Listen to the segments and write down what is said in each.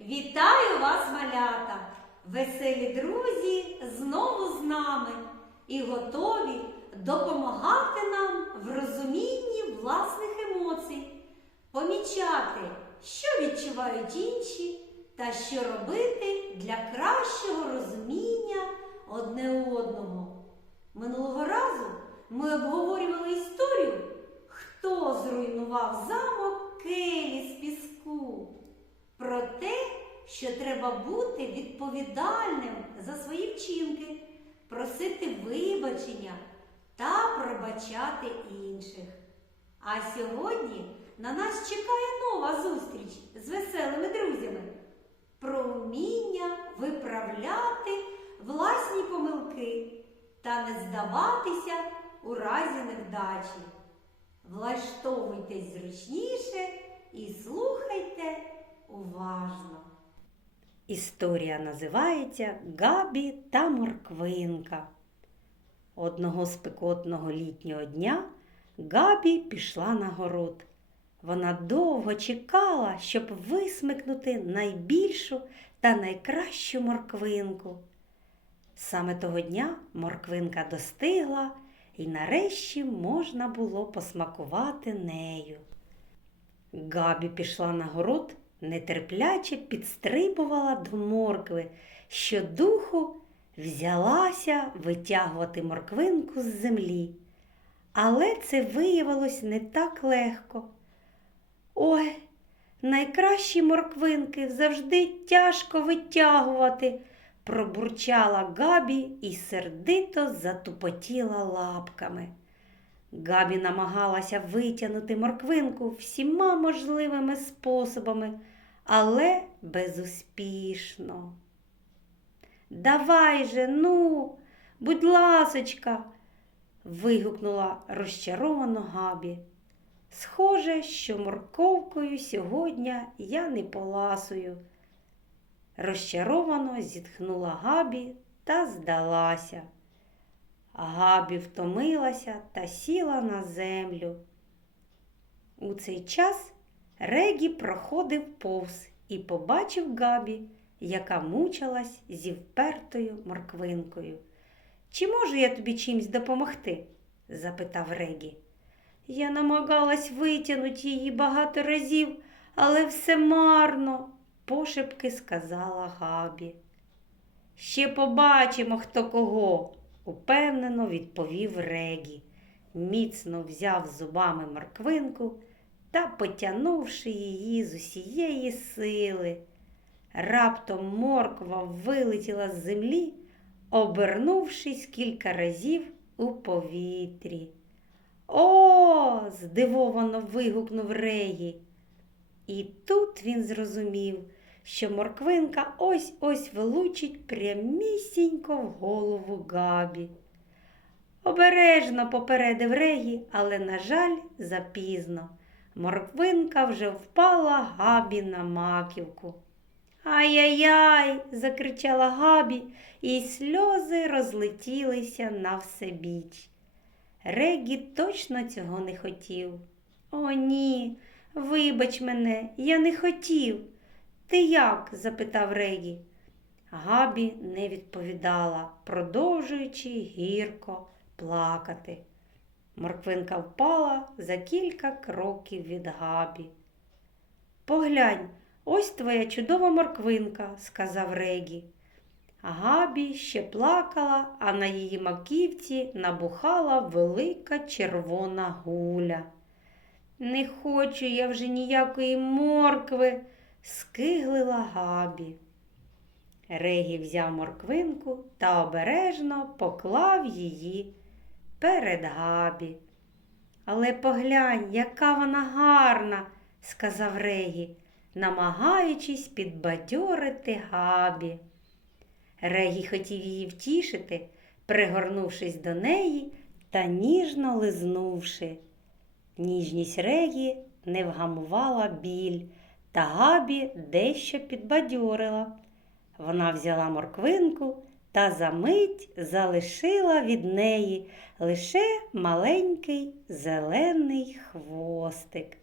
Вітаю вас, малята! Веселі друзі знову з нами і готові допомагати нам в розумінні власних емоцій, помічати, що відчувають інші, та що робити для кращого розуміння одне одного. Минулого разу ми обговорювали історію, хто зруйнував замок Келі з піску. Про те, що треба бути відповідальним за свої вчинки, просити вибачення та пробачати інших. А сьогодні на нас чекає нова зустріч з веселими друзями про вміння виправляти власні помилки та не здаватися у разі невдачі. Влаштовуйтесь зручніше і слухайте уважно. Історія називається Габі та Морквинка. Одного спекотного літнього дня Габі пішла на город. Вона довго чекала, щоб висмикнути найбільшу та найкращу морквинку. Саме того дня морквинка достигла, і нарешті можна було посмакувати нею. Габі пішла на город, нетерпляче підстрибувала до моркви, що духу взялася витягувати морквинку з землі. Але це виявилось не так легко. Ой, найкращі морквинки завжди тяжко витягувати, пробурчала Габі і сердито затупотіла лапками. Габі намагалася витягнути морквинку всіма можливими способами, але безуспішно. Давай же, ну, будь ласочка, вигукнула розчаровано Габі. Схоже, що морковкою сьогодні я не поласую. Розчаровано зітхнула Габі та здалася. Габі втомилася та сіла на землю. У цей час Регі проходив повз і побачив Габі, яка мучилась зі впертою морквинкою. Чи можу я тобі чимсь допомогти? запитав Регі. Я намагалась витягнути її багато разів, але все марно, пошепки сказала Габі. Ще побачимо, хто кого, упевнено відповів Регі, міцно взяв зубами морквинку та потягнувши її з усієї сили. Раптом морква вилетіла з землі, обернувшись кілька разів у повітрі. О, здивовано вигукнув Регі. І тут він зрозумів, що морквинка ось ось вилучить прямісінько в голову Габі. Обережно попередив Регі, але, на жаль, запізно. Морквинка вже впала Габі на маківку. Ай-яй-яй, закричала Габі, і сльози розлетілися на все біч. Регі точно цього не хотів. О, ні, вибач мене, я не хотів. Ти як? запитав Регі. Габі не відповідала, продовжуючи гірко плакати. Морквинка впала за кілька кроків від Габі. Поглянь, ось твоя чудова морквинка, сказав Регі. Габі ще плакала, а на її маківці набухала велика червона гуля. Не хочу я вже ніякої моркви, скиглила Габі. Регі взяв морквинку та обережно поклав її перед Габі. Але поглянь, яка вона гарна, сказав Регі, намагаючись підбадьорити Габі. Регі хотів її втішити, пригорнувшись до неї та ніжно лизнувши. Ніжність Регі не вгамувала біль, та Габі дещо підбадьорила. Вона взяла морквинку та за мить залишила від неї лише маленький зелений хвостик.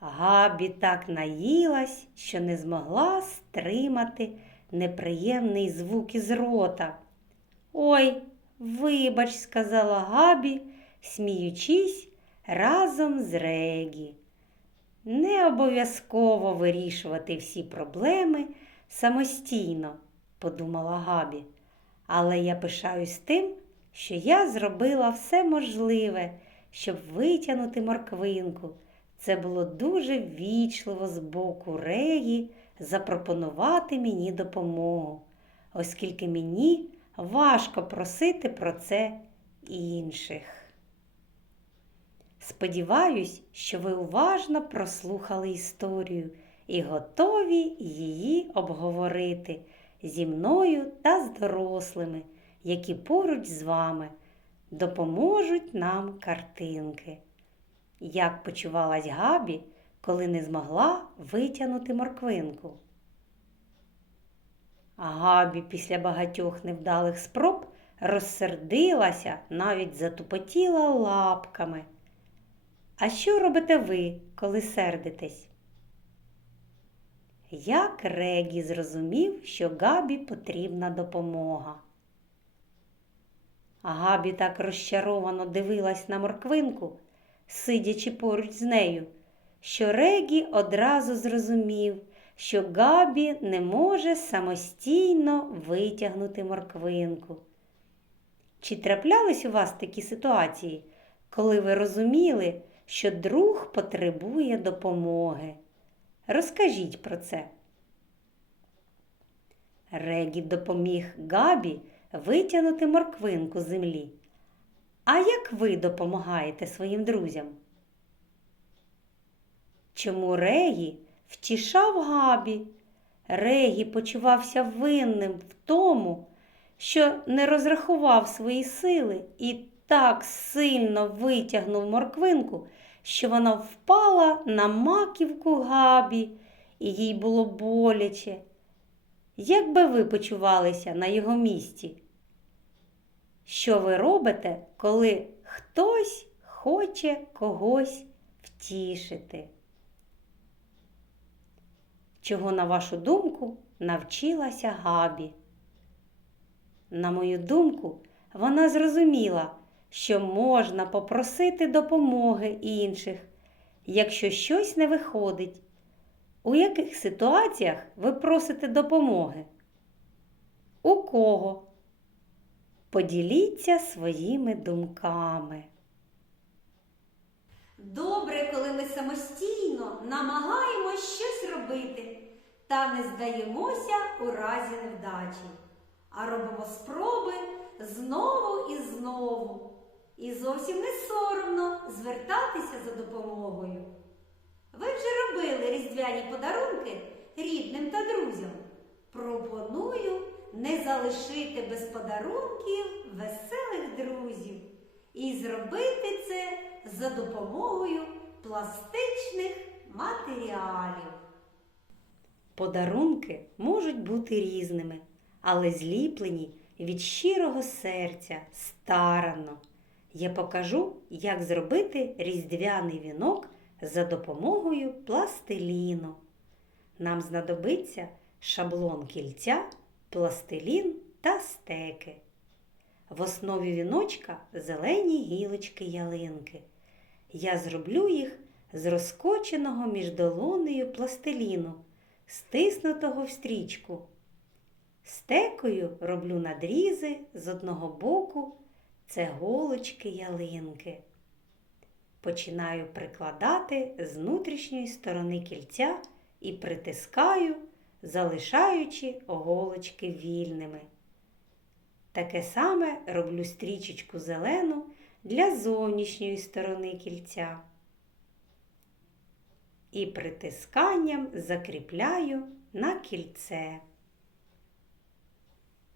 Габі так наїлась, що не змогла стримати неприємний звук із рота. Ой, вибач, сказала Габі, сміючись разом з Регі. Не обов'язково вирішувати всі проблеми самостійно, подумала Габі, але я пишаюсь тим, що я зробила все можливе, щоб витягнути морквинку. Це було дуже ввічливо з боку Регі запропонувати мені допомогу, оскільки мені важко просити про це інших. Сподіваюсь, що ви уважно прослухали історію і готові її обговорити зі мною та з дорослими, які поруч з вами допоможуть нам картинки. Як почувалась Габі, коли не змогла витягнути морквинку? А Габі після багатьох невдалих спроб розсердилася, навіть затупотіла лапками. А що робите ви, коли сердитесь? Як Регі зрозумів, що Габі потрібна допомога. А Габі так розчаровано дивилась на морквинку, сидячи поруч з нею, що Регі одразу зрозумів, що Габі не може самостійно витягнути морквинку. Чи траплялись у вас такі ситуації, коли ви розуміли, що друг потребує допомоги? Розкажіть про це. Регі допоміг Габі витягнути морквинку з землі. А як ви допомагаєте своїм друзям? Чому Регі втішав Габі? Регі почувався винним в тому, що не розрахував свої сили і так сильно витягнув морквинку, що вона впала на маківку Габі, і їй було боляче. Як би ви почувалися на його місці? Що ви робите, коли хтось хоче когось втішити? Чого, на вашу думку, навчилася Габі? На мою думку, вона зрозуміла, що можна попросити допомоги інших, якщо щось не виходить. У яких ситуаціях ви просите допомоги? У кого? Поділіться своїми думками. Добре, коли ми самостійно намагаємось щось робити та не здаємося у разі невдачі, а робимо спроби знову і знову. І зовсім не соромно звертатися за допомогою. Ви вже робили різдвяні подарунки рідним та друзям. Пропоную не залишити без подарунків веселих друзів і зробити це за допомогою пластичних матеріалів. Подарунки можуть бути різними, але зліплені від щирого серця, старанно. Я покажу, як зробити різдвяний вінок за допомогою пластиліну. Нам знадобиться шаблон кільця, пластилін та стеки. В основі віночка зелені гілочки ялинки. Я зроблю їх з розкоченого між долонею пластиліну, стиснутого в стрічку. Стекою роблю надрізи з одного боку це голочки ялинки. Починаю прикладати з внутрішньої сторони кільця і притискаю, залишаючи голочки вільними. Таке саме роблю стрічечку зелену для зовнішньої сторони кільця. І притисканням закріпляю на кільце.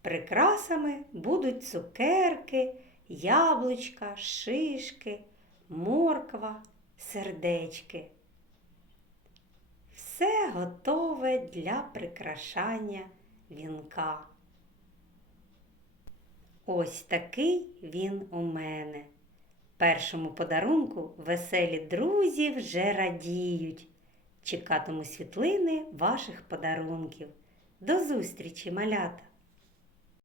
Прикрасами будуть цукерки, яблучка, шишки, морква, сердечки. Все готове для прикрашання вінка. Ось такий він у мене. Першому подарунку веселі друзі вже радіють. Чекатиму світлини ваших подарунків. До зустрічі, малята!